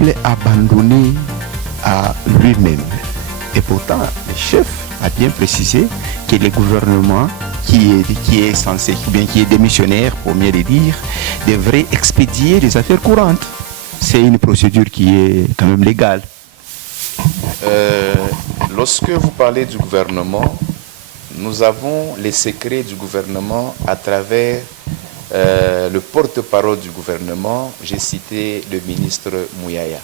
peuple abandonné à lui-même. Et pourtant, le chef a bien précisé que le gouvernement qui est censé, ou bien qui est démissionnaire, pour mieux le dire, devrait expédier les affaires courantes. C'est une procédure qui est quand même légale. Lorsque vous parlez du gouvernement, nous avons les secrets du gouvernement à travers le porte-parole du gouvernement. J'ai cité le ministre Mouyaya.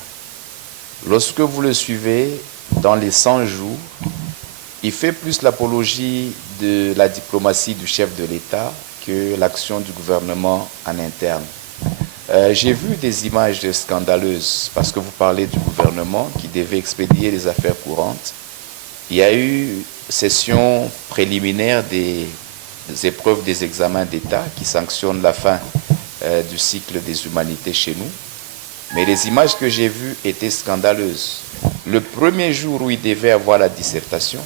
Lorsque vous le suivez dans les 100 jours, il fait plus l'apologie de la diplomatie du chef de l'État que l'action du gouvernement en interne. J'ai vu des images scandaleuses parce que vous parlez du gouvernement qui devait expédier les affaires courantes. Il y a eu session préliminaire des épreuves des examens d'État qui sanctionnent la fin du cycle des humanités chez nous. Mais les images que j'ai vues étaient scandaleuses. Le premier jour où il devait avoir la dissertation,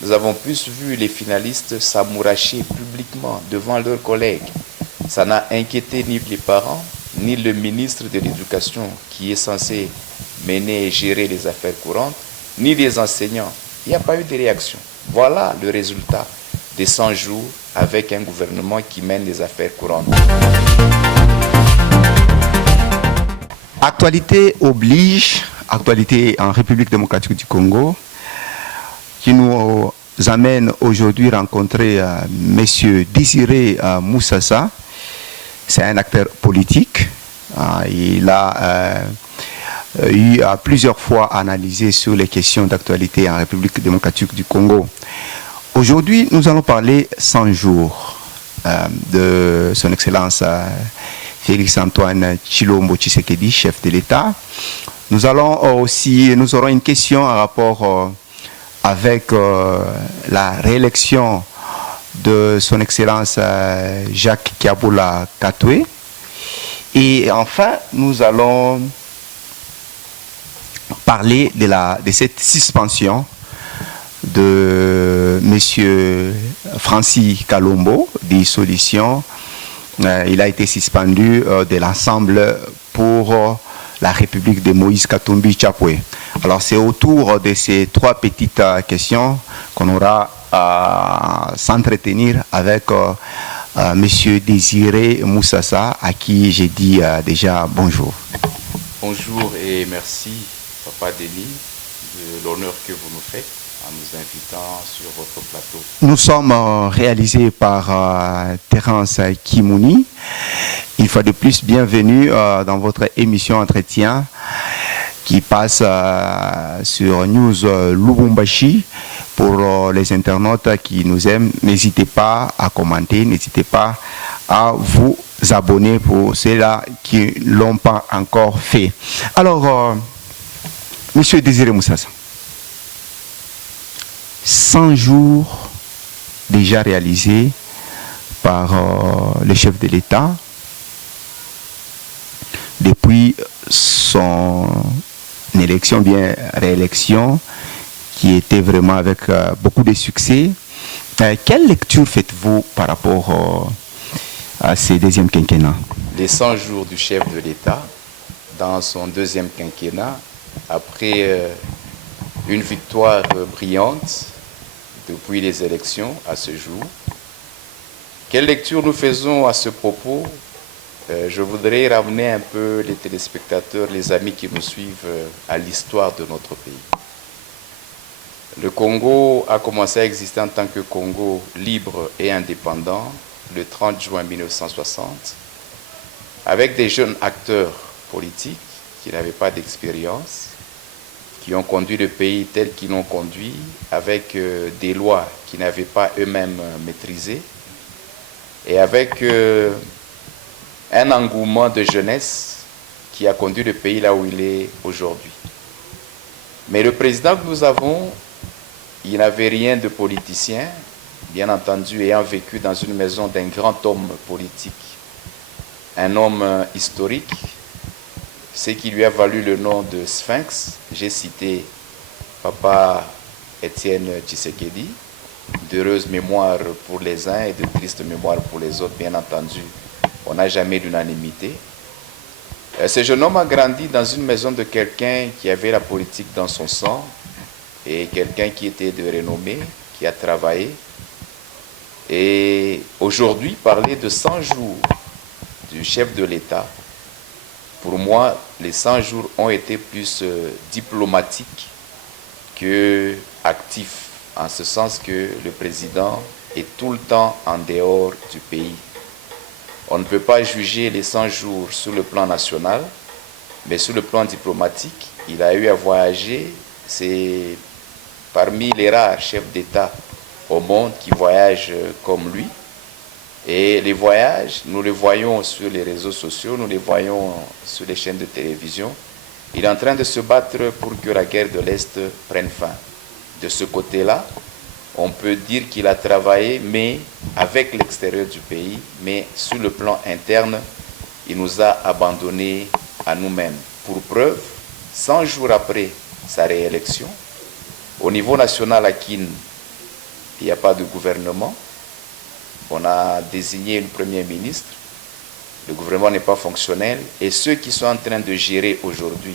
nous avons plus vu les finalistes s'amouracher publiquement devant leurs collègues. Ça n'a inquiété ni les parents, ni le ministre de l'Éducation qui est censé mener et gérer les affaires courantes, ni les enseignants. Il n'y a pas eu de réaction. Voilà le résultat des 100 jours avec un gouvernement qui mène les affaires courantes. Actualité oblige, actualité en République démocratique du Congo, qui nous amène aujourd'hui à rencontrer M. Désiré Moussassa. C'est un acteur politique. Il a eu plusieurs fois analysé sur les questions d'actualité en République démocratique du Congo. Aujourd'hui, nous allons parler 100 jours de son Excellence Félix-Antoine Tshilombo Tshisekedi, chef de l'État. Nous aurons une question en rapport avec la réélection de son Excellence Jacques Kiaboula Katoué. Et enfin, nous allons parler de cette suspension de M. Francis Kalombo, dissolution. Il a été suspendu de l'Ensemble pour la République de Moïse Katumbi Tchapoué. Alors c'est autour de ces trois petites questions qu'on aura à s'entretenir avec M. Désiré Moussassa, à qui j'ai dit déjà bonjour. Bonjour et merci, Papa Denis, de l'honneur que vous nous faites en nous invitant sur votre plateau. Nous sommes réalisés par Terence Kimouni. Une fois de plus, bienvenue dans votre émission Entretien qui passe sur News Lubumbashi. Pour les internautes qui nous aiment, n'hésitez pas à commenter, n'hésitez pas à vous abonner pour ceux-là qui ne l'ont pas encore fait. Alors, Monsieur Désiré Moussassa, 100 jours déjà réalisés par le chef de l'État depuis son élection, bien réélection, qui était vraiment avec beaucoup de succès. Quelle lecture faites-vous par rapport à ces deuxièmes quinquennats? Les 100 jours du chef de l'État dans son deuxième quinquennat, après une victoire brillante depuis les élections à ce jour. Quelle lecture nous faisons à ce propos? Je voudrais ramener un peu les téléspectateurs, les amis qui nous suivent à l'histoire de notre pays. Le Congo a commencé à exister en tant que Congo libre et indépendant le 30 juin 1960 avec des jeunes acteurs politiques qui n'avaient pas d'expérience, qui ont conduit le pays tel qu'ils l'ont conduit, avec des lois qu'ils n'avaient pas eux-mêmes maîtrisées et avec un engouement de jeunesse qui a conduit le pays là où il est aujourd'hui. Mais le président que nous avons, il n'avait rien de politicien, bien entendu, ayant vécu dans une maison d'un grand homme politique, un homme historique, ce qui lui a valu le nom de Sphinx. J'ai cité Papa Étienne Tshisekedi, d'heureuse mémoire pour les uns et de triste mémoire pour les autres, bien entendu. On n'a jamais d'unanimité. Ce jeune homme a grandi dans une maison de quelqu'un qui avait la politique dans son sang et quelqu'un qui était de renommée, qui a travaillé. Et aujourd'hui, parler de 100 jours du chef de l'État, pour moi, les 100 jours ont été plus diplomatiques que actifs, en ce sens que le président est tout le temps en dehors du pays. On ne peut pas juger les 100 jours sur le plan national, mais sur le plan diplomatique, il a eu à voyager. C'est parmi les rares chefs d'État au monde qui voyagent comme lui. Et les voyages, nous les voyons sur les réseaux sociaux, nous les voyons sur les chaînes de télévision. Il est en train de se battre pour que la guerre de l'Est prenne fin. De ce côté-là, on peut dire qu'il a travaillé, mais avec l'extérieur du pays, mais sur le plan interne, il nous a abandonnés à nous-mêmes. Pour preuve, 100 jours après sa réélection, au niveau national à Kin, il n'y a pas de gouvernement. On a désigné une première ministre. Le gouvernement n'est pas fonctionnel. Et ceux qui sont en train de gérer aujourd'hui,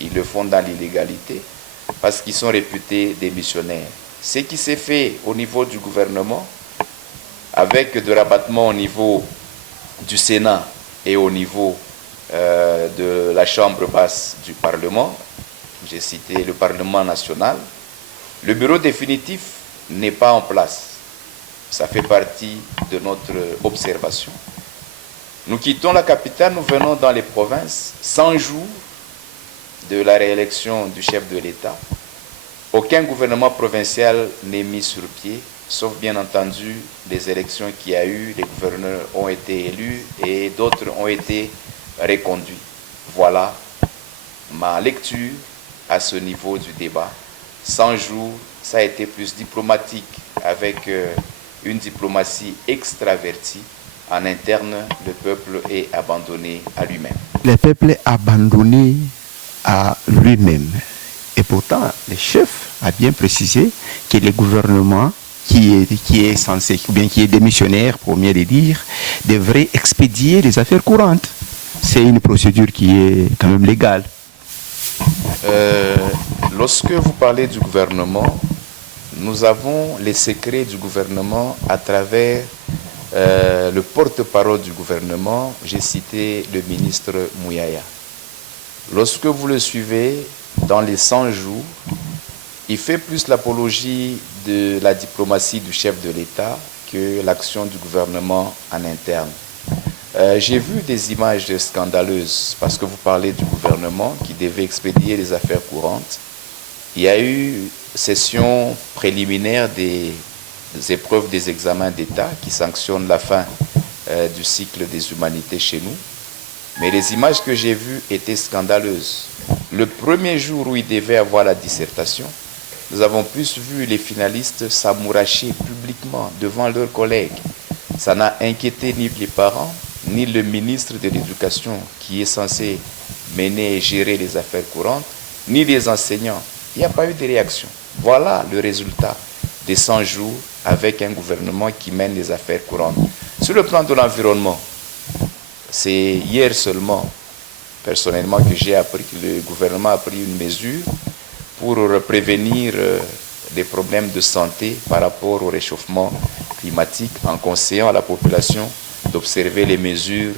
ils le font dans l'illégalité parce qu'ils sont réputés démissionnaires. Ce qui s'est fait au niveau du gouvernement, avec de rabattement au niveau du Sénat et au niveau de la Chambre basse du Parlement, j'ai cité le Parlement national, le bureau définitif n'est pas en place. Ça fait partie de notre observation. Nous quittons la capitale, nous venons dans les provinces, 100 jours de la réélection du chef de l'État. Aucun gouvernement provincial n'est mis sur pied, sauf bien entendu les élections qu'il y a eu, les gouverneurs ont été élus et d'autres ont été reconduits. Voilà ma lecture à ce niveau du débat. 100 jours, ça a été plus diplomatique avec une diplomatie extravertie. En interne, le peuple est abandonné à lui-même. Le peuple est abandonné à lui-même. Et pourtant, le chef a bien précisé que le gouvernement qui est censé, ou bien qui est démissionnaire, pour mieux le dire, devrait expédier les affaires courantes. C'est une procédure qui est quand même légale. Lorsque vous parlez du gouvernement, nous avons les secrets du gouvernement à travers le porte-parole du gouvernement. J'ai cité le ministre Mouyaya. Lorsque vous le suivez dans les 100 jours, il fait plus l'apologie de la diplomatie du chef de l'État que l'action du gouvernement en interne. J'ai vu des images scandaleuses parce que vous parlez du gouvernement qui devait expédier les affaires courantes. Il y a eu session préliminaire des épreuves des examens d'État qui sanctionnent la fin du cycle des humanités chez nous. Mais les images que j'ai vues étaient scandaleuses. Le premier jour où il devait avoir la dissertation, nous avons plus vu les finalistes s'amouracher publiquement devant leurs collègues. Ça n'a inquiété ni les parents, ni le ministre de l'Éducation qui est censé mener et gérer les affaires courantes, ni les enseignants. Il n'y a pas eu de réaction. Voilà le résultat des 100 jours avec un gouvernement qui mène les affaires courantes. Sur le plan de l'environnement, c'est hier seulement, personnellement, que j'ai appris que le gouvernement a pris une mesure pour prévenir des problèmes de santé par rapport au réchauffement climatique en conseillant à la population d'observer les mesures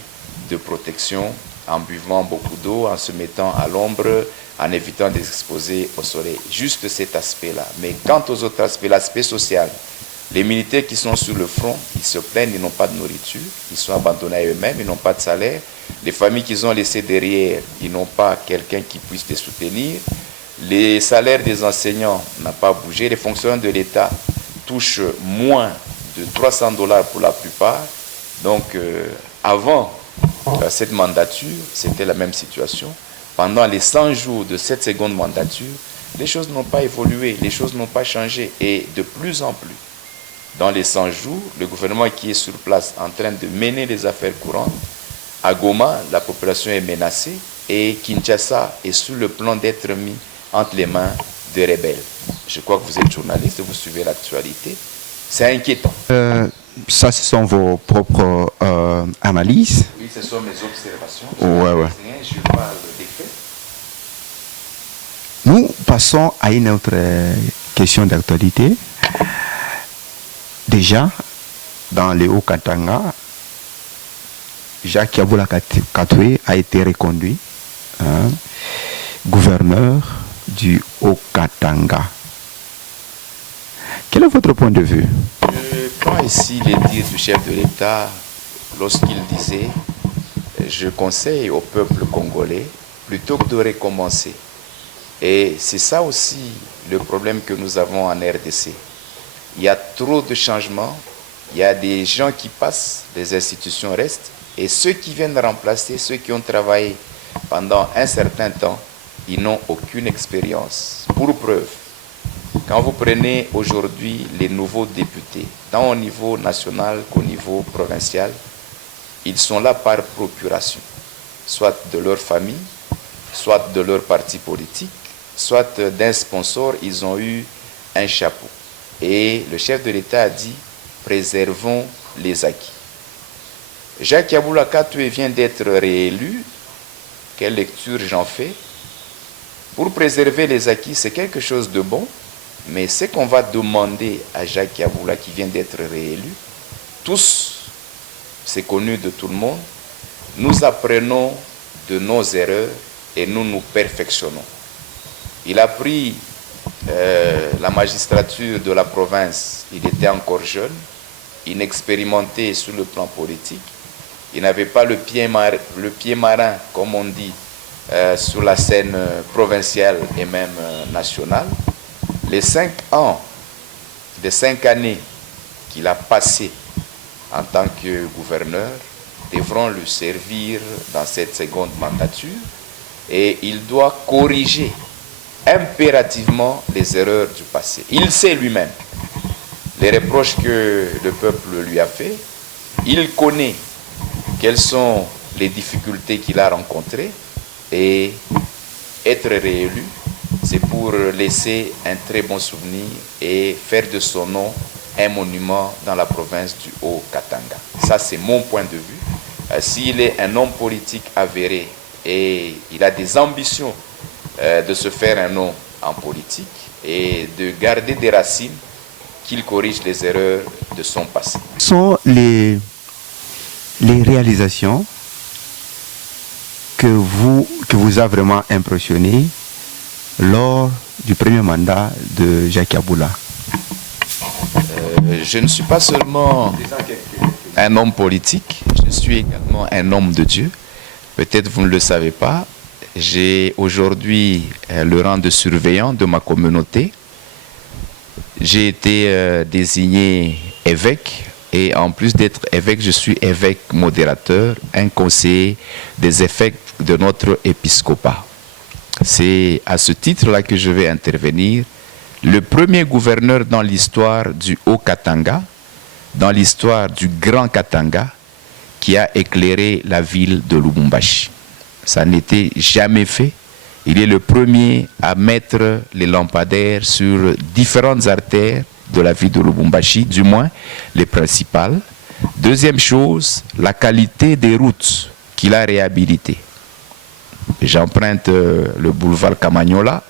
de protection en buvant beaucoup d'eau, en se mettant à l'ombre, en évitant d'exposer au soleil. Juste cet aspect-là. Mais quant aux autres aspects, l'aspect social, les militaires qui sont sur le front, ils se plaignent, ils n'ont pas de nourriture, ils sont abandonnés à eux-mêmes, ils n'ont pas de salaire. Les familles qu'ils ont laissées derrière, ils n'ont pas quelqu'un qui puisse les soutenir. Les salaires des enseignants n'ont pas bougé. Les fonctionnaires de l'État touchent moins de $300 pour la plupart. Donc, avant cette mandature, c'était la même situation. Pendant les 100 jours de cette seconde mandature, les choses n'ont pas évolué, les choses n'ont pas changé. Et de plus en plus, dans les 100 jours, le gouvernement qui est sur place en train de mener les affaires courantes, à Goma, la population est menacée et Kinshasa est sur le plan d'être mis entre les mains de rebelles. Je crois que vous êtes journaliste, vous suivez l'actualité. C'est inquiétant. Ça, ce sont vos propres analyses. Oui, ce sont mes observations. Ouais. Je parle des faits. Nous passons à une autre question d'actualité. Déjà, dans le Haut-Katanga, Jacques Yabula Katoué a été reconduit gouverneur du Haut-Katanga. Quel est votre point de vue? Je prends ici les dires du chef de l'État lorsqu'il disait « Je conseille au peuple congolais plutôt que de recommencer ». Et c'est ça aussi le problème que nous avons en RDC. Il y a trop de changements, il y a des gens qui passent, des institutions restent, et ceux qui viennent remplacer, ceux qui ont travaillé pendant un certain temps, ils n'ont aucune expérience. Pour preuve, quand vous prenez aujourd'hui les nouveaux députés, tant au niveau national qu'au niveau provincial, ils sont là par procuration, soit de leur famille, soit de leur parti politique, soit d'un sponsor, ils ont eu un chapeau. Et le chef de l'État a dit, préservons les acquis. Jacques Yabula Katoué vient d'être réélu. Quelle lecture j'en fais? Pour préserver les acquis, c'est quelque chose de bon, mais ce qu'on va demander à Jacques Yabula qui vient d'être réélu, tous, c'est connu de tout le monde, nous apprenons de nos erreurs et nous nous perfectionnons. Il a pris la magistrature de la province, il était encore jeune, inexpérimenté sur le plan politique, il n'avait pas le pied marin, comme on dit, sur la scène provinciale et même nationale. Les 5 années qu'il a passées en tant que gouverneur devront lui servir dans cette seconde mandature et il doit corriger impérativement les erreurs du passé. Il sait lui-même les reproches que le peuple lui a fait. Il connaît quelles sont les difficultés qu'il a rencontrées et être réélu, c'est pour laisser un très bon souvenir et faire de son nom un monument dans la province du Haut-Katanga. Ça, c'est mon point de vue. S'il est un homme politique avéré et il a des ambitions de se faire un nom en politique et de garder des racines, qu'il corrige les erreurs de son passé. Quelles sont les réalisations que vous a vraiment impressionné lors du premier mandat de Jacques Yabula? Je ne suis pas seulement un homme politique, je suis également un homme de Dieu. Peut-être vous ne le savez pas, j'ai aujourd'hui le rang de surveillant de ma communauté. J'ai été désigné évêque et en plus d'être évêque, je suis évêque modérateur, un conseiller des évêques de notre épiscopat. C'est à ce titre-là que je vais intervenir. Le premier gouverneur dans l'histoire du Haut-Katanga, dans l'histoire du Grand Katanga, qui a éclairé la ville de Lubumbashi. Ça n'était jamais fait. Il est le premier à mettre les lampadaires sur différentes artères de la ville de Lubumbashi, du moins les principales. Deuxième chose, la qualité des routes qu'il a réhabilitées. J'emprunte le boulevard Kamanyola,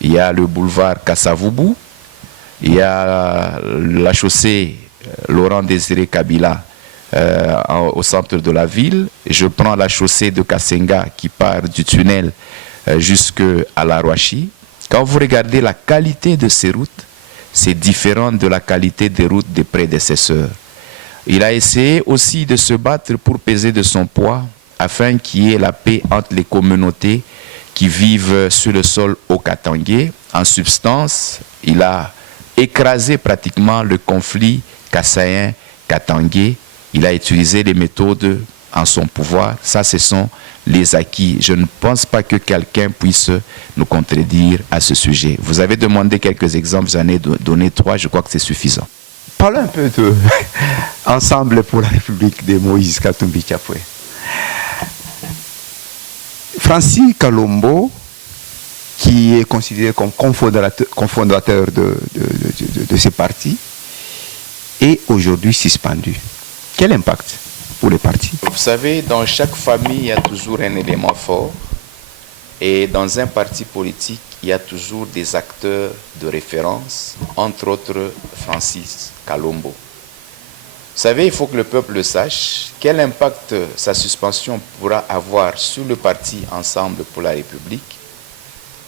il y a le boulevard Kassavubu, il y a la chaussée Laurent Désiré Kabila au centre de la ville. Je prends la chaussée de Kasenga qui part du tunnel jusqu'à la Rouachi. Quand vous regardez la qualité de ces routes, c'est différent de la qualité des routes des prédécesseurs. Il a essayé aussi de se battre pour peser de son poids afin qu'il y ait la paix entre les communautés qui vivent sur le sol haut-katangais. En substance, il a écrasé pratiquement le conflit kassaïen-katangais. Il a utilisé les méthodes en son pouvoir. Ça, ce sont les acquis. Je ne pense pas que quelqu'un puisse nous contredire à ce sujet. Vous avez demandé quelques exemples, j'en ai donné 3, je crois que c'est suffisant. Parlons un peu de Ensemble pour la République de Moïse Katumbi Chapwe. Francis Kalombo, qui est considéré comme cofondateur de ce parti, est aujourd'hui suspendu. Quel impact pour les partis? Vous savez, dans chaque famille, il y a toujours un élément fort. Et dans un parti politique, il y a toujours des acteurs de référence, entre autres Francis Kalombo. Vous savez, il faut que le peuple le sache, quel impact sa suspension pourra avoir sur le parti Ensemble pour la République.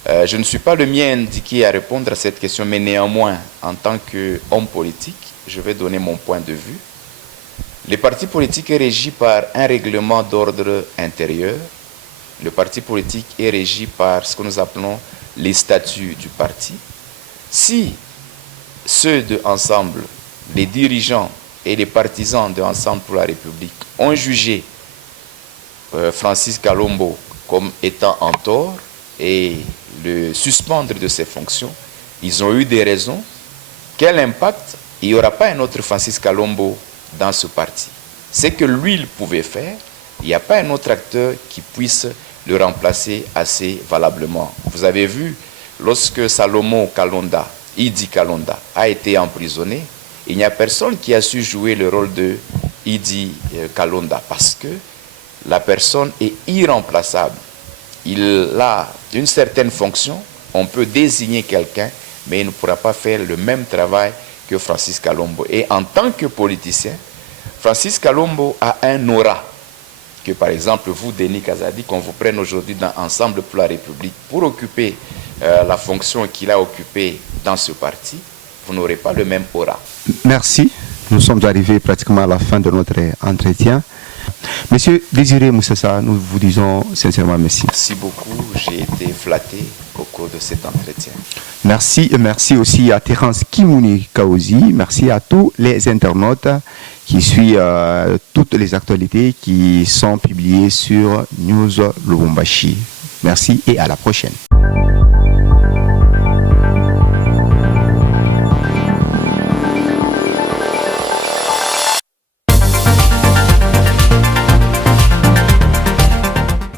Je ne suis pas le mien indiqué à répondre à cette question, mais néanmoins, en tant qu'homme politique, je vais donner mon point de vue. Le parti politique est régi par un règlement d'ordre intérieur. Le parti politique est régi par ce que nous appelons les statuts du parti. Si ceux de Ensemble, les dirigeants et les partisans de Ensemble pour la République ont jugé Francis Kalombo comme étant en tort et le suspendre de ses fonctions, ils ont eu des raisons. Quel impact? Il n'y aura pas un autre Francis Kalombo dans ce parti. C'est que lui, il pouvait faire. Il n'y a pas un autre acteur qui puisse le remplacer assez valablement. Vous avez vu, lorsque Salomo Kalonda, Idi Kalonda, a été emprisonné, il n'y a personne qui a su jouer le rôle de Idi Kalonda parce que la personne est irremplaçable. Il a une certaine fonction, on peut désigner quelqu'un, mais il ne pourra pas faire le même travail que Francis Kalombo. Et en tant que politicien, Francis Kalombo a un aura que, par exemple, vous, Denis Kazadi, qu'on vous prenne aujourd'hui dans Ensemble pour la République pour occuper la fonction qu'il a occupée dans ce parti, vous n'aurez pas le même aura. Merci. Nous sommes arrivés pratiquement à la fin de notre entretien. Monsieur Désiré Moussassa, nous vous disons sincèrement merci. Merci beaucoup. J'ai été flatté au cours de cet entretien. Merci et merci aussi à Terence Kimouni Kaozi. Merci à tous les internautes qui suivent toutes les actualités qui sont publiées sur News Lubumbashi. Merci et à la prochaine.